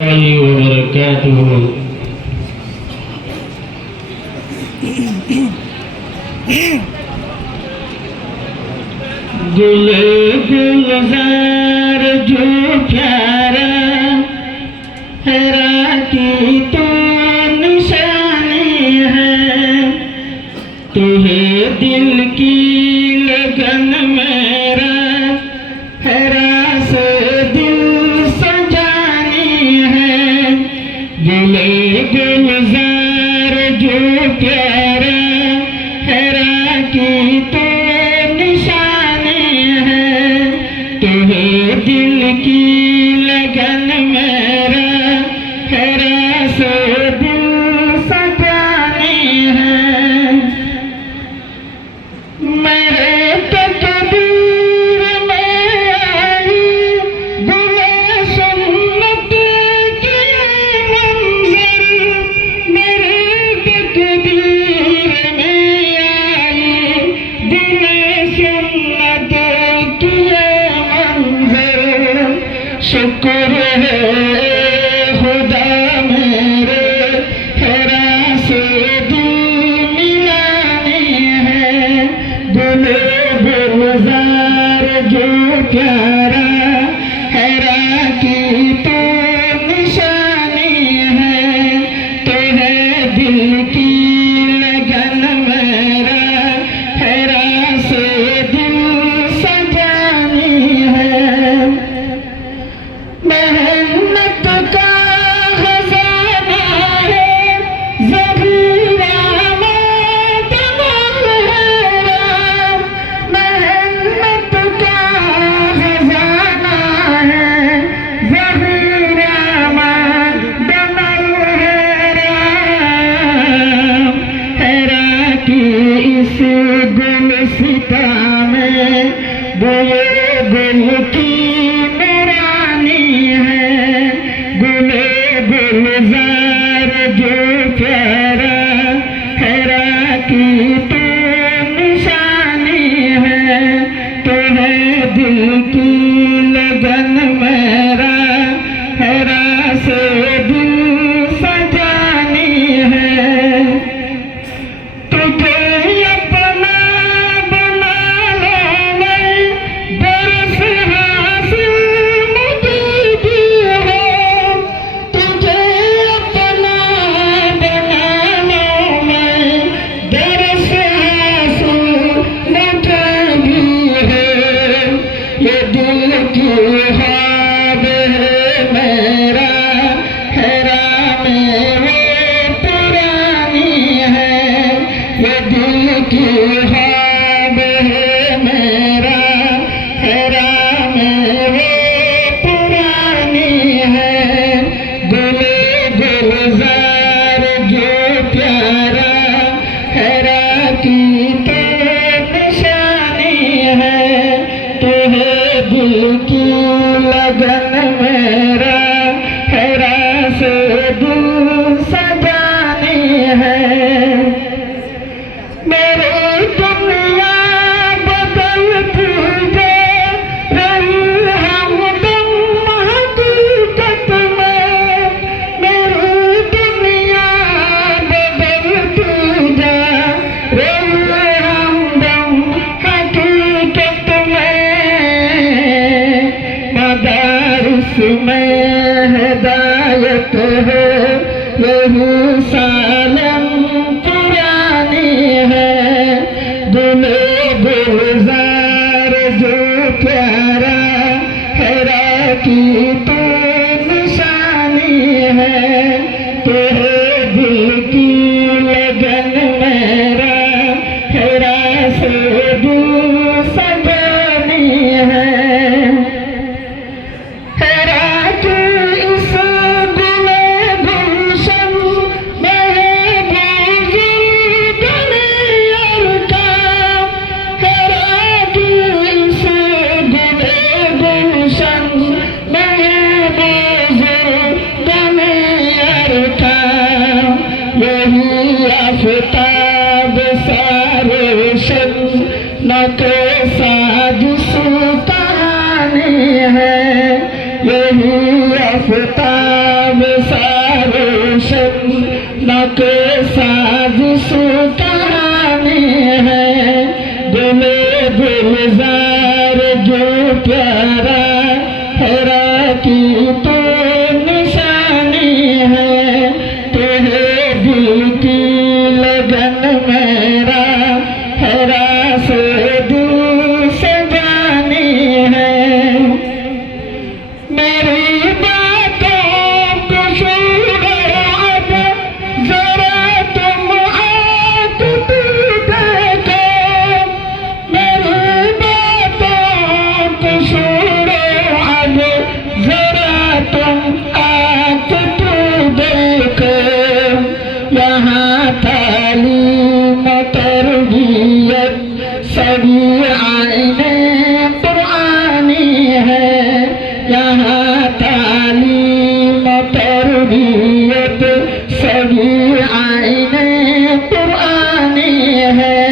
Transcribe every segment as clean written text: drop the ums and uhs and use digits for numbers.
वबरकातुहू। गुले गुलजार जो प्यारा हैरा की तो निशानी है, तुझे दिल की लगन मेरा हैरा से दिल सजानी है। गुले गुलजार जो प्यारा हैरा की तो दिल की लगन मेरा हैरा से दिल सजानी है। मेरे तकदीर में आई गुले सुन्नत की मंज़िल, मेरे तकदीर में आई गुले सुन्नत की शुक्र है खुदा मेरे हैरा से दिल मिलानी है। गुले गुलजार जो प्यारा हैरा की तो निशानी है, तो है दिल की लगन मेरा हैरा से दिल सजानी है। मेहनत का खजाना है ज़ख़ीरा मातमल है, मेहनत का खजाना है ज़ख़ीरा मातमल हैरा की इस गुलसिता में बोए गुल की गुलजार जो प्यारा हैरा की तो निशानी है, तो है दिल की लगन मेरा हैरा से दिल सजानी है। तुझे अपना बना लो मैं दर्स हासिल मुझे भी हो, दिल की लगन मेरा हैरा से दिल सजानी है। मेरी दुनिया बदलती जा रही हमदम हकीकत में, मेरी दुनिया बदलती जा रही हमदम हकीकत मदारिस में हिदायत है यही सालम पुरानी है। गुले गुलजार जो प्यारा हैरा की तो निशानी है, तो है दिल की लगन मेरा हैरा से दिल सजानी है। आफताब सारोशन न कैसा जिसू कहानी है, यही आफताब न कोई साजिश कहानी है। दिले गुलजार जो प्यारा हैरा की तो निशानी है। तेरे दिल की लगन मेरा हैरा से दिल से जानी है। मेरी बातों को सुनो अब जरा तुम आँख देखो। मेरी बातों को सुनो अब जरा तुम आँख देखो। यहाँ तालीम तरबियत सभी आईने पुरानी है। यहाँ तालीम तरबियत सभी आईने पुरानी है।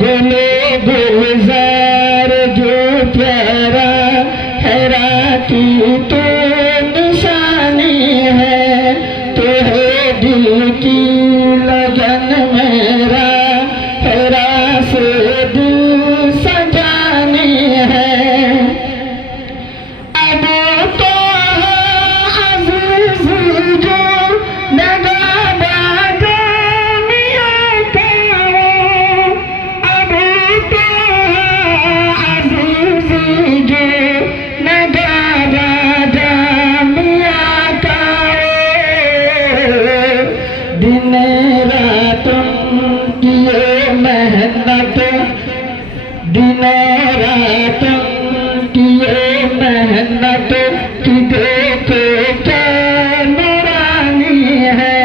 गुले गुलजार जो प्यारा हैरा की तो निशानी है। तेरे दिल की लगन मेरा हैरा से दिल सजानी है। अब तो अज़ीज़ जो नगाड़ा जामिया का। अब तो अज़ीज़ जो नगाड़ा जामिया का। दिन रात किए मेहनत, दिन रात किए मेहनत की देखो क्या नूरानी है।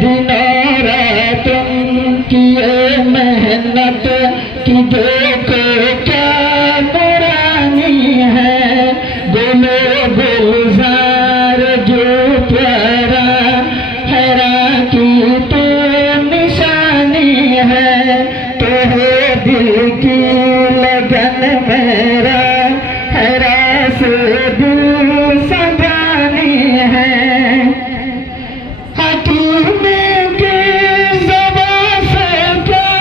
दिनों रात किए मेहनत की देखो क्या नूरानी है। गुले गुलजार जो प्यारा हैरा की तो निशानी है। तेरे दिल की लगन मेरा हैरा से दिल सजानी है। हकीम की ज़बान से क्या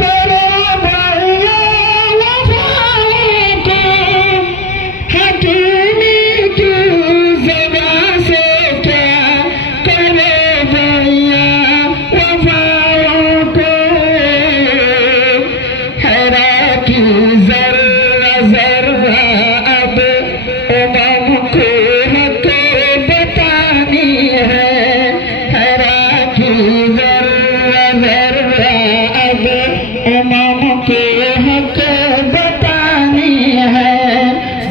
करो भैया वफ़ाओं को। हकीम की ज़बान से क्या करो भैया वफ़ाओं को। हैरा की ज़र्रा ज़र्रा अब उमम को हक बतानी है। हैरा की ज़र्रा ज़र्रा अब उमम को हक बतानी है।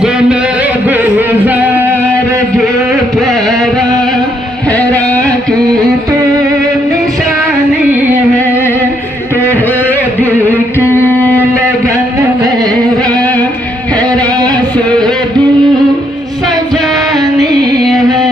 गुले गुलजार जो प्यारा हैरा की तो निशानी है। तेरे दिल की लगन मेरा हैरा से दिल सजानी है।